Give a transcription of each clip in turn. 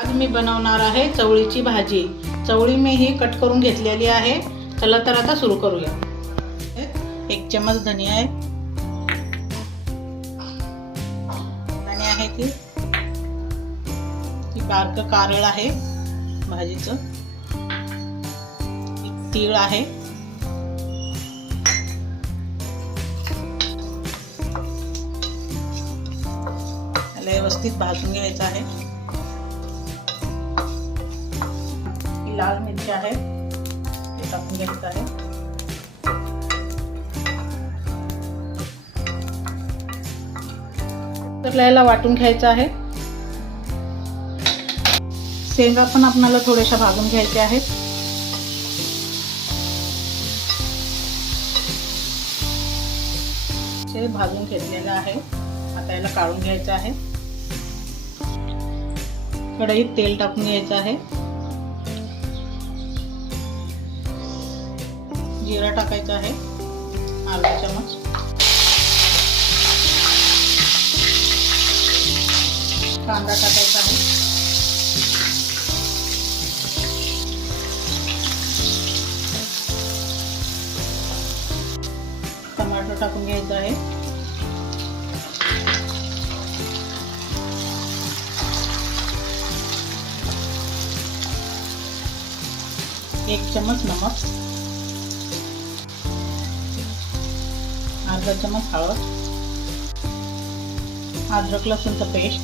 आज मी बनवणार आहे चवळीची भाजी। चवळी मी ही कट करून घेतलेली आहे। चला तर आता सुरू करूया। 1 चमच धनिया आहे, ती बारक कारळ आहे भाजीचं, तीळ आहे, याला व्यवस्थित भाजून घ्यायचं आहे। ही लाल मिरची आहे, ते टाकून घ्यायचं आहे। तर याला वाटून घ्यायचं आहे। शेंगा पण आपल्याला थोड्याशा भाजून घ्यायच्या आहेत। हे भाजून घेतलेलं आहे। आता याला काढून घ्यायचं आहे। कढईत तेल टाकून घ्यायचं आहे। जिरा टाकायचा आहे अर्धा चमच, कांदा टाकायचा आहे, टमाटर टाकून घ्यायचा आहे, एक चमच नमक, अर्धा चमच हळद, अदरक लसूणचं पेस्ट,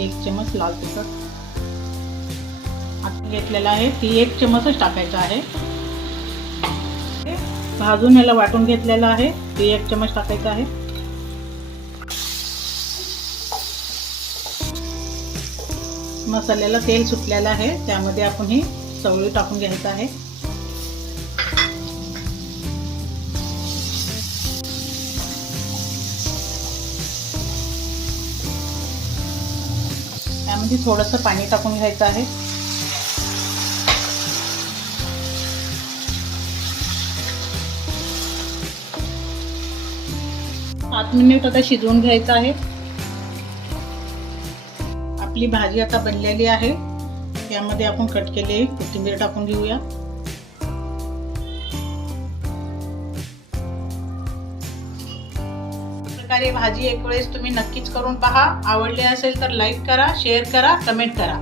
एक चमच लाल तिखट आता घेतलेला आहे, ती 1 चमचच टाकायचा आहे। भाजून याला वाटून घेतलेला आहे, ती 1 चमच टाकायचा आहे। मसाल्याला तेल सुटलेलं आहे, त्यामध्ये आपण ही चवळी टाकून घ्यायचं आहे। त्यामध्ये थोडंसं पाणी टाकून घ्यायचं आहे। 7 मिनिट आता शिजवून घ्यायचं आहे। आपली भाजी आता बनलेली आहे। यामध्ये आपण कट केलेली कोथिंबीर टाकून घेऊया। प्रकारे भाजी एक वेळेस तुम्ही नक्कीच करून पहा। आवडली असेल तर लाईक करा, शेअर करा, कमेंट करा।